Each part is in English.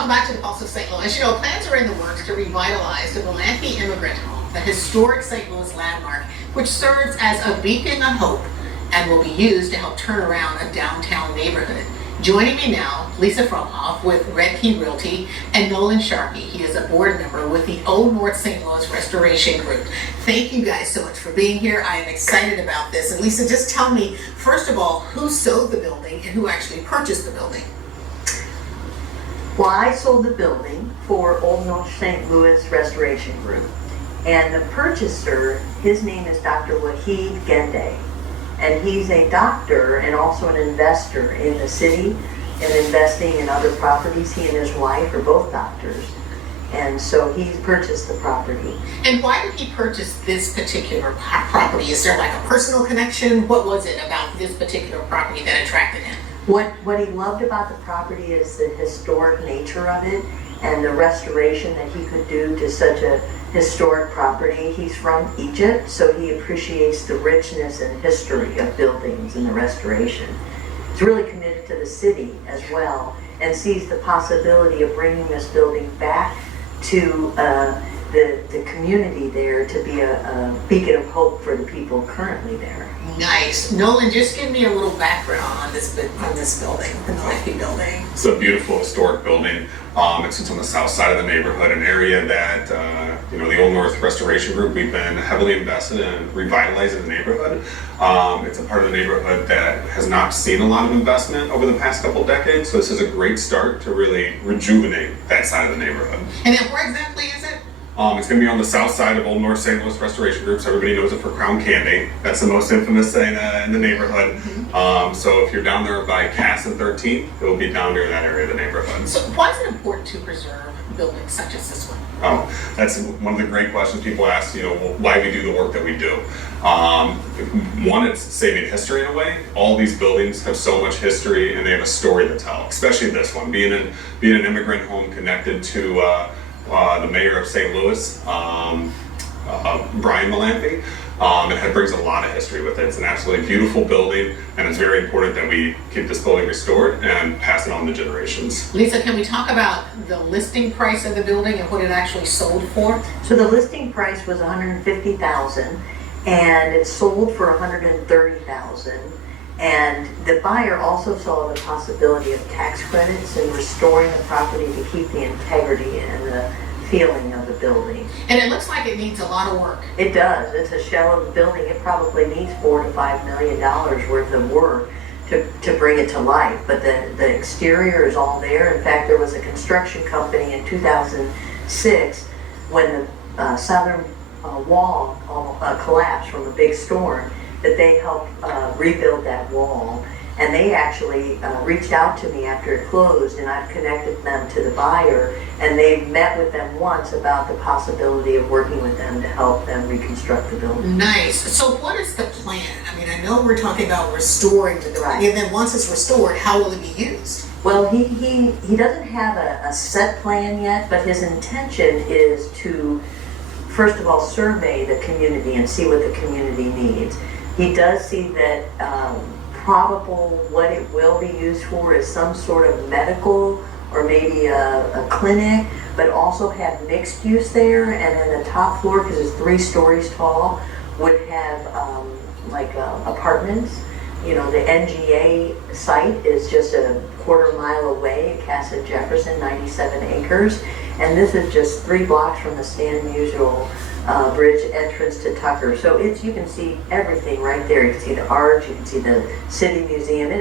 Welcome back to the Pulse of St. Louis. You know, plans are in the works to revitalize the Mullanphy Emigrant Home, the historic St. Louis landmark, which serves as a beacon of hope and will be used to help turn around a downtown neighborhood. Joining me now, Lisa Frumhoff with Red Key Realty and Nolan Sharkey. He is a board member with the Old North St. Louis Restoration Group. Thank you guys so much for being here. I am excited about this. And Lisa, just tell me, first of all, who sold the building and who actually purchased the building? Well, I sold the building for Old North St. Louis Restoration Group. And the purchaser, his name is Dr. Wahid Gende. And he's a doctor and also an investor in the city and investing in other properties. He and his wife are both doctors. And so he's purchased the property. And why did he purchase this particular property? Is there like a personal connection? What was it about this particular property that attracted him? What he loved about the property is the historic nature of it and the restoration that he could do to such a historic property. He's from Egypt, so he appreciates the richness and history of buildings and the restoration. He's really committed to the city as well and sees the possibility of bringing this building back to the community there to be a beacon of hope for the people currently there. Nice. Nolan, just give me a little background on this building, the Mullanphy building. It's a beautiful historic building. It sits on the south side of the neighborhood, an area that the Old North Restoration Group, we've been heavily invested in revitalizing the neighborhood. It's a part of the neighborhood that has not seen a lot of investment over the past couple decades, so this is a great start to really rejuvenate that side of the neighborhood. And then where exactly is it? It's going to be on the south side of Old North St. Louis Restoration Group, so everybody knows it for Crown Candy. That's the most infamous thing in the neighborhood. Mm-hmm. So if you're down there by Cass and 13th, it will be down near that area of the neighborhood. So why is it important to preserve buildings such as this one? Oh, that's one of the great questions people ask, why we do the work that we do. One, it's saving history in a way. All these buildings have so much history and they have a story to tell, especially this one, being an immigrant home connected to the mayor of St. Louis, Brian Mullanphy. It brings a lot of history with it. It's an absolutely beautiful building, and it's very important that we keep this building restored and pass it on to generations. Lisa, can we talk about the listing price of the building and what it actually sold for? So the listing price was $150,000 and it sold for $130,000. And the buyer also saw the possibility of tax credits and restoring the property to keep the integrity and the feeling of the building. And it looks like it needs a lot of work. It does. It's a shell of the building. It probably needs $4 to $5 million worth of work to bring it to life. But the exterior is all there. In fact, there was a construction company in 2006 when the southern wall collapsed from a big storm, that they helped rebuild that wall. And they actually reached out to me after it closed, and I've connected them to the buyer, and they met with them once about the possibility of working with them to help them reconstruct the building. Nice. So what is the plan? I mean, I know we're talking about restoring the building, Right. and then once it's restored, how will it be used? Well, he doesn't have a set plan yet, but his intention is to, first of all, survey the community and see what the community needs. He does see that probable what it will be used for is some sort of medical or maybe a clinic, but also have mixed use there. And then the top floor, because it's 3 stories tall, would have apartments. The NGA site is just a quarter-mile away at Cass and Jefferson, 97 acres. And this is just 3 blocks from the Stan Musial Bridge entrance to Tucker. So you can see everything right there. You can see the arch, you can see the city museum. It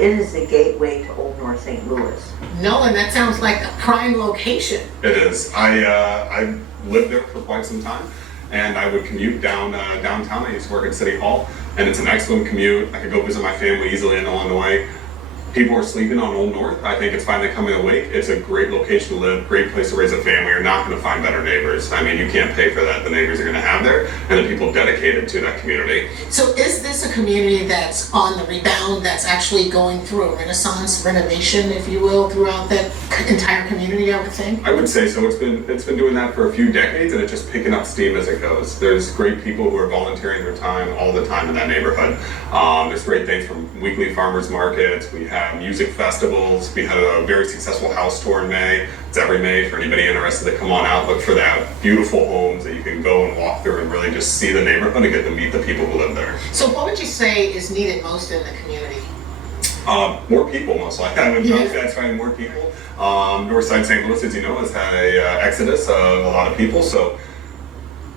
is the gateway to Old North St. Louis. Nolan, that sounds like a prime location. It is. I lived there for quite some time, and I would commute downtown. I used to work at City Hall, and it's an excellent commute. I could go visit my family easily along the way. People are sleeping on Old North. I think it's finally coming awake. It's a great location to live, great place to raise a family. You're not going to find better neighbors. I mean, you can't pay for that. The neighbors are going to have there, and the people dedicated to that community. So is this a community that's on the rebound, that's actually going through a renaissance, renovation, if you will, throughout that entire community, I would think? I would say so. It's been doing that for a few decades, and it's just picking up steam as it goes. There's great people who are volunteering their time all the time in that neighborhood. There's great things from weekly farmers markets. We have have music festivals. We had a very successful house tour in May. It's every May for anybody interested to come on out, look for that beautiful homes that you can go and walk through and really just see the neighborhood and get to meet the people who live there. So what would you say is needed most in the community? More people, most likely. I would that's finding more people. Northside St. Louis, as you know, has had a exodus of a lot of people. So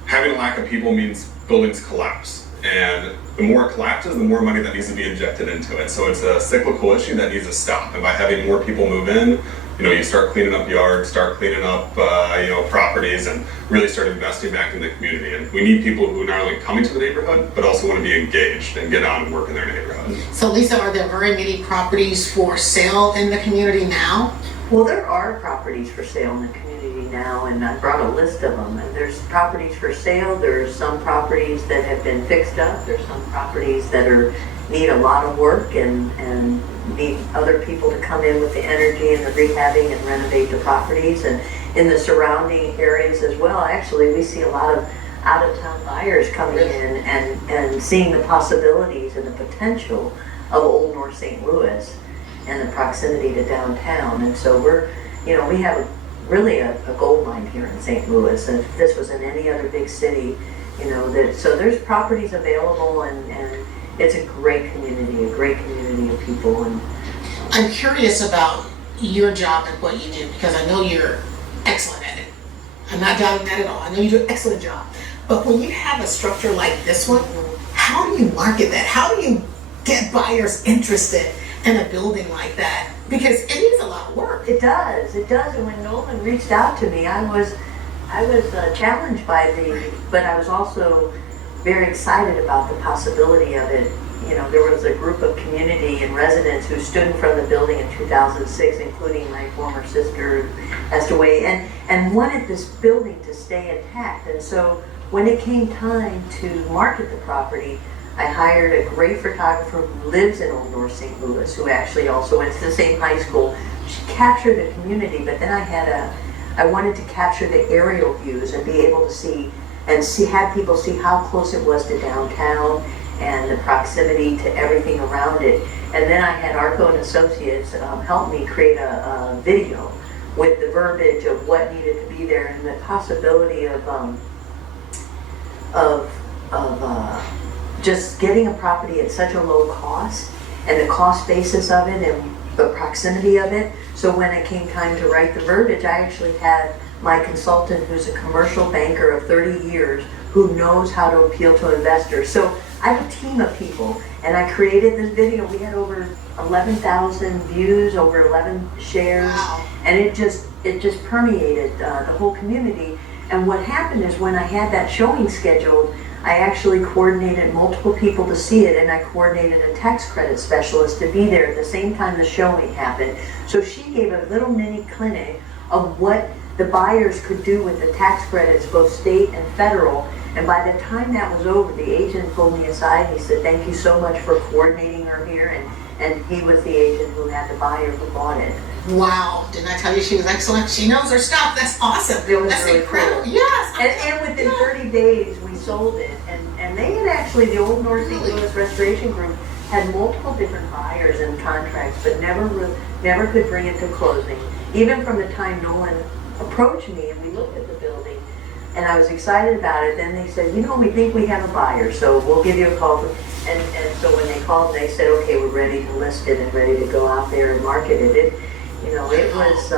having a lack of people means buildings collapse. And the more it collapses, the more money that needs to be injected into it. So it's a cyclical issue that needs to stop. And by having more people move in, you start cleaning up yards, start cleaning up, properties, and really start investing back in the community. And we need people who are not only coming to the neighborhood, but also want to be engaged and get on and work in their neighborhood. So Lisa, are there very many properties for sale in the community now? Well, there are properties for sale in the community now, and I brought a list of them. And there's properties for sale, there's some properties that have been fixed up, there's some properties that need a lot of work and need other people to come in with the energy and the rehabbing and renovate the properties. And in the surrounding areas as well, actually, we see a lot of out-of-town buyers coming in and seeing the possibilities and the potential of Old North St. Louis and the proximity to downtown. And so we have really a gold mine here in St. Louis. And if this was in any other big city, so there's properties available, and it's a great community of people. And I'm curious about your job and what you do, because I know you're excellent at it. I'm not doubting that at all. I know you do an excellent job. But when you have a structure like this one, how do you market that? How do you get buyers interested in a building like that? Because it is a lot of work. It does. And when Nolan reached out to me, I was challenged but I was also very excited about the possibility of it. There was a group of community and residents who stood in front of the building in 2006, including my former sister who passed away, and wanted this building to stay intact. And so when it came time to market the property, I hired a great photographer who lives in Old North St. Louis, who actually also went to the same high school. She captured the community, but then I wanted to capture the aerial views and be able to have people see how close it was to downtown and the proximity to everything around it. And then I had Arco and Associates help me create a video with the verbiage of what needed to be there and the possibility of just getting a property at such a low cost, and the cost basis of it and the proximity of it. So when it came time to write the verbiage, I actually had my consultant, who's a commercial banker of 30 years, who knows how to appeal to investors. So I have a team of people, and I created this video. We had over 11,000 views, over 11 shares, Wow. And it just permeated the whole community. And what happened is, when I had that showing scheduled, I actually coordinated multiple people to see it, and I coordinated a tax credit specialist to be there at the same time the showing happened. So she gave a little mini clinic of what the buyers could do with the tax credits, both state and federal. And by the time that was over, the agent pulled me aside and he said, "Thank you so much for coordinating her here." And he was the agent who had the buyer who bought it. Wow, didn't I tell you she was excellent? She knows her stuff. That's awesome. It was That's really incredible. cool. Yes. And within 30 days, we sold it. And they had actually, the Old North St. Louis Restoration Group had multiple different buyers and contracts, but never could bring it to closing. Even from the time Nolan approached me and we looked at the building, and I was excited about it, then they said, we think we have a buyer, so we'll give you a call. And so when they called, they said, okay, we're ready to list it and ready to go out there and market it. It was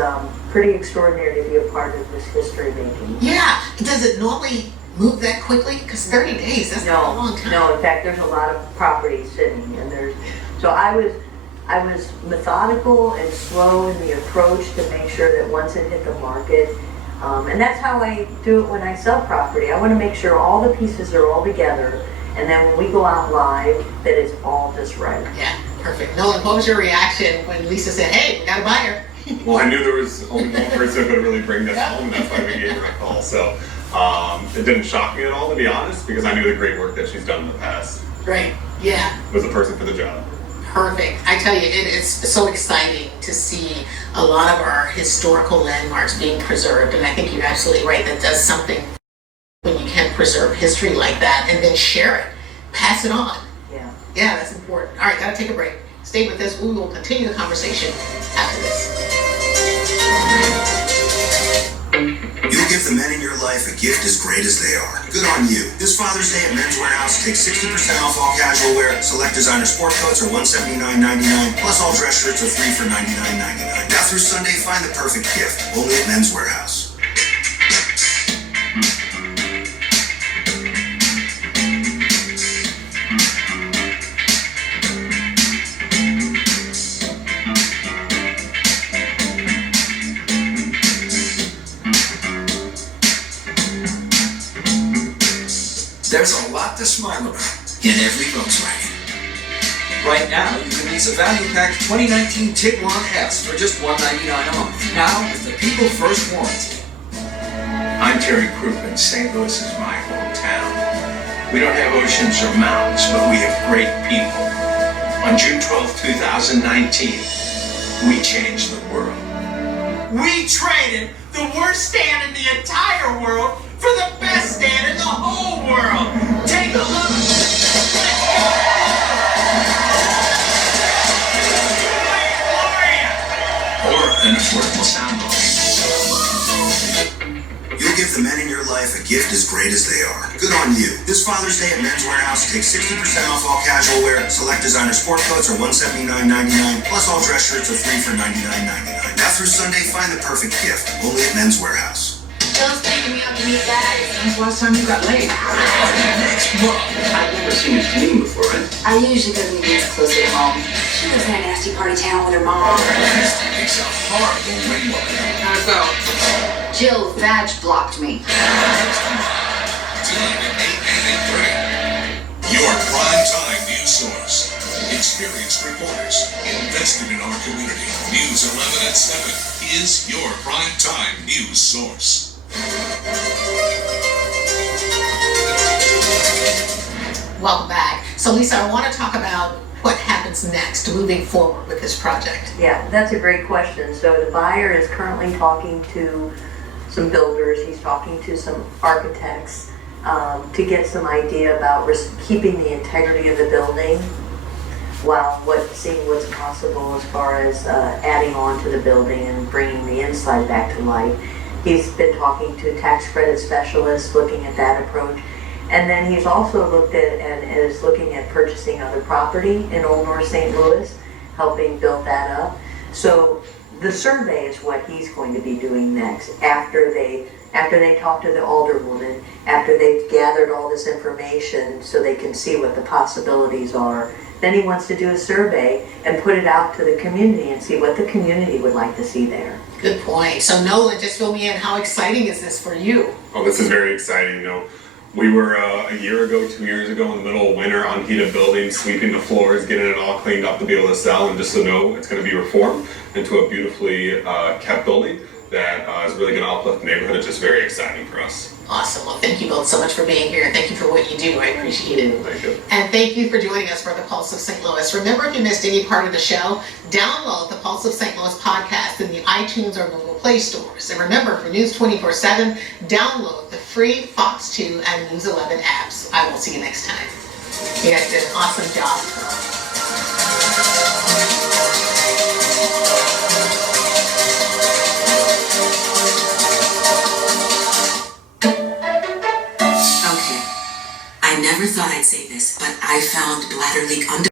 pretty extraordinary to be a part of this history making. Yeah. Does it normally move that quickly? Because 30 days, that's not a long time. No, in fact, there's a lot of property sitting, and so I was methodical and slow in the approach to make sure that once it hit the market, and that's how I do it when I sell property. I want to make sure all the pieces are all together, and then when we go out live, that it's all just right. Yeah, perfect. Nolan, what was your reaction when Lisa said, "Hey, we got a buyer"? Well, I knew there was only one person who could really bring this home, and that's why we gave her a call. So it didn't shock me at all, to be honest, because I knew the great work that she's done in the past. Great. Yeah. Was the person for the job. Perfect. I tell you, it's so exciting to see a lot of our historical landmarks being preserved, and I think you're absolutely right. That does something when you can preserve history like that and then share it, pass it on. Yeah. Yeah, that's important. All right, gotta take a break. Stay with us. We will continue the conversation after this. You'll give the men in your life a gift as great as they are. Good on you. This Father's Day at Men's Warehouse, take 60% off all casual wear. Select designer sport coats are $179.99, plus all dress shirts are free for $99.99. Now through Sunday, find the perfect gift. Only at Men's Warehouse. There's a lot to smile about in every Volkswagen. Right now, you can lease a value-packed 2019 Tiguan S for just $199 a month. Now, with the People First warranty. I'm Terry Crouppen. St. Louis is my hometown. We don't have oceans or mountains, but we have great people. On June 12, 2019, we changed the world. We traded the worst stand in the entire world for the best stand in the whole world. Take a look. Or an affordable sound bar. You'll give the men in your life a gift as great as they are. Good on you. This Father's Day at Men's Warehouse, take 60% off all casual wear. Select designer sport coats are $179.99, plus all dress shirts are free for $99.99. Now through Sunday, find the perfect gift. Only at Men's Warehouse. Joe's taking me out to meet guys. When's the last time you got laid? Next month. I've never seen his clean before, right? I usually go to meetings closer to home. She lives in a nasty party town with her mom. It's a horrible ring woman. How'd it go? Jill Vag blocked me. Tonight at 8 and 8:30. Your primetime news source. Experienced reporters invested in our community. News 11 at 7 is your primetime news source. Welcome back. So Lisa, I want to talk about what happens next moving forward with this project. Yeah, that's a great question. So the buyer is currently talking to some builders, he's talking to some architects to get some idea about keeping the integrity of the building while seeing what's possible as far as adding on to the building and bringing the inside back to life. He's been talking to tax credit specialists, looking at that approach. And then he's also looked at and is looking at purchasing other property in Old North St. Louis, helping build that up. So the survey is what he's going to be doing next after they talk to the alderwoman, after they've gathered all this information so they can see what the possibilities are. Then he wants to do a survey and put it out to the community and see what the community would like to see there. Good point. So Nolan, just fill me in. How exciting is this for you? Oh, this is very exciting. You know, we were a year ago, 2 years ago, in the middle of winter, unheated buildings, sweeping the floors, getting it all cleaned up to be able to sell. And just to know, it's going to be reformed into a beautifully kept building that is really going to uplift the neighborhood. It's just very exciting for us. Awesome. Well, thank you both so much for being here. Thank you for what you do. I appreciate it. Thank you. And thank you for joining us for the Pulse of St. Louis. Remember, if you missed any part of the show, download the Pulse of St. Louis podcast in the iTunes or Google Play stores. And remember, for News 24/7, download the free Fox 2 and News 11 apps. I will see you next time. You guys did an awesome job. I never thought I'd say this, but I found bladder leak under